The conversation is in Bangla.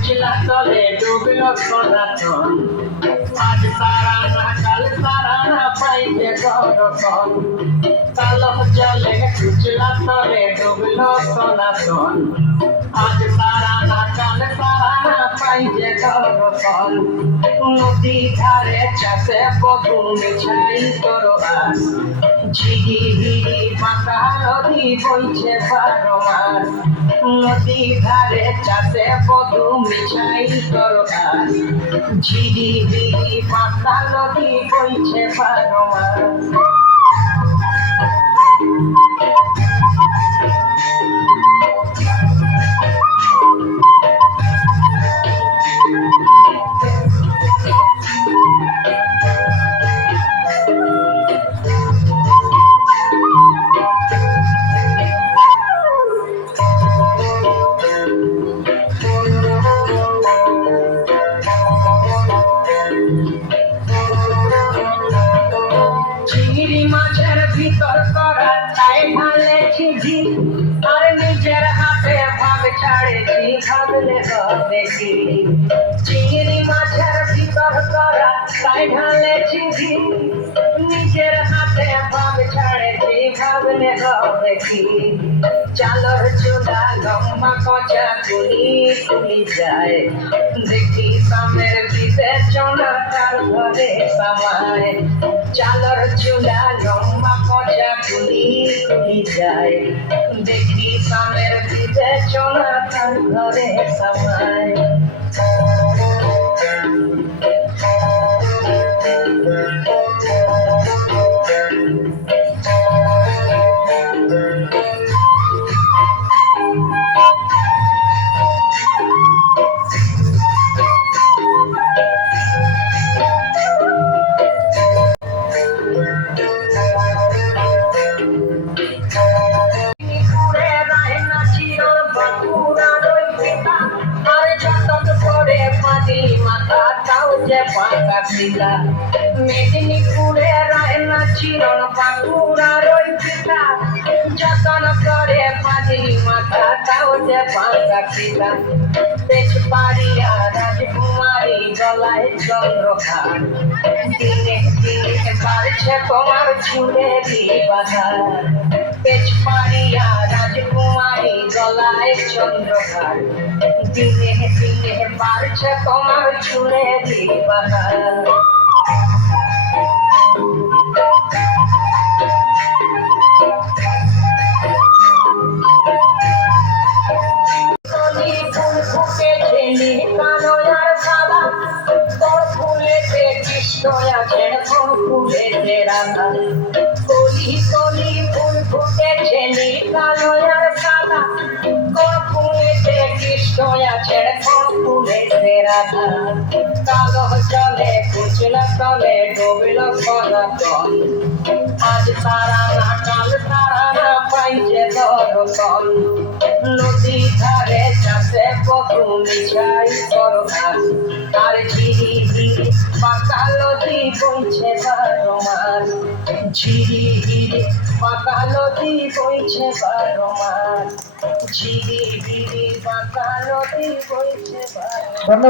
কুচলা তলে ডুবল সনাতন আজ সারা না কাল সারা না পাইছে গরতন কালো জলে কুচলা তলে ডুবল সনাতন আজ সারা না কাল সারা না পাইছে গরতন নদী ধারে চাষে বধু মিছাই করো আস ঝিরি হিরি বাঁকা নদী বইছে 12 মাস নদী ধারে চাষে বধু মিছাই করো আস ঝিরি হিরি বাঁকা নদী বইছে 12 মাস চিংড়ি মাছের ভিতর করা তাই ঢালেছি ঝি আর নিজের হাতে ভাগ ছাড়েছি ভাবলে হবে কি চিংড়ি মাছের ভিতর করা তাই ঢালেছি ঝি নিজের হাতে ভাগ ছাড়েছি ভাবলে হবে কি চালর চুলা লম্বা কচা তুলি তুলি যায় দেখি সামের বিবেচনা তার ঘরে সামায় চালর চুলা লম্বা কচা তুলি তুলি যায় দেখি সামের বিবেচনা তার ঘরে সামায় মেদিনীপুরে রায়না চিরন বাঁকুড়ার ওই পিতা যতন করে পাদিনী মাথা তাও যে পাঁকা পিতা তেজপাড়িয়া রাজকুমারী গলায় চন্দ্রহার দিনে দিনে বাড়ছে তোমার চুলেরই বাহার তেজপাড়িয়া রাজকুমারী গলায় চন্দ্রহার দিনে দিনে বাড়ছে তোমার চুলেরই বাহার কলি কলি ফুল ফুটেছে কালো আর সাদা ফুলেতে কৃষ্ণ আছে ফুলেতে রাধা কালো জলে কুচলা তলে ডুবল সনাতন আজ সারা না কাল সারা না পাইছে দর্শন নদী ধারে চাষে বধু মিছাই করো আর ঝিরি হিরি পাকা নদী বইছে 12 মাস ঝিরি হিরি পাকা নদী বইছে 12 মাস ঝিরি হিরি পাকা নদী বইছে 12 মাস।